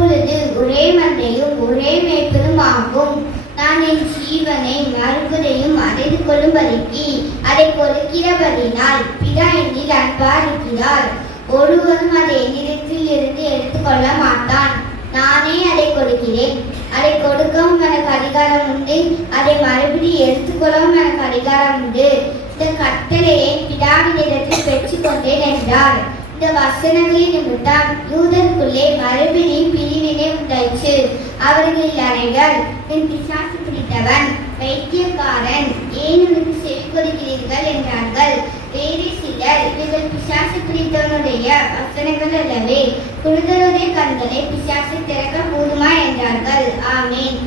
அப்பொழுது ஒரே மந்தையும் ஒரே மேய்ப்பனும் ஆகும். நான் என் ஜீவனை மறுபடியும் அடைந்து கொள்ளும்படிக்கு அதை கொடுக்கிறபடினால் பிதா என்னில் அன்பாயிருக்கிறார். ஒருவரும் அதை என்னிடத்தில் இருந்து எடுத்துக்கொள்ள மாட்டான். நானே அதை கொடுக்கிறேன். அதை கொடுக்கவும் எனக்கு அதிகாரம் உண்டு, அதை மறுபடியும் எடுத்துக்கொள்ளவும் எனக்கு அதிகாரம் உண்டு. இந்த கட்டளையை பிதாவினிடத்தில் பெற்றுக்கொண்டேன் என்றார். இந்த வசனங்களின் நிமித்தம் யூதருக்குள்ளே மறுபடியும் பிரிவினை உண்டாயிற்று. அவர்களில் அனைவர், என் பிசாசு பிடித்தவன், வைத்தியக்காரன், ஏன் உனக்கு செவி கொடுக்கிறீர்கள் என்றார்கள். வேறு சிலர், இவர்கள் பிசாசு பிடித்தவனுடைய வசனங்கள் அல்லவே, குருடருடைய கண்களை பிசாசு திறக்க கூடுமா என்றார்கள். ஆமேன்.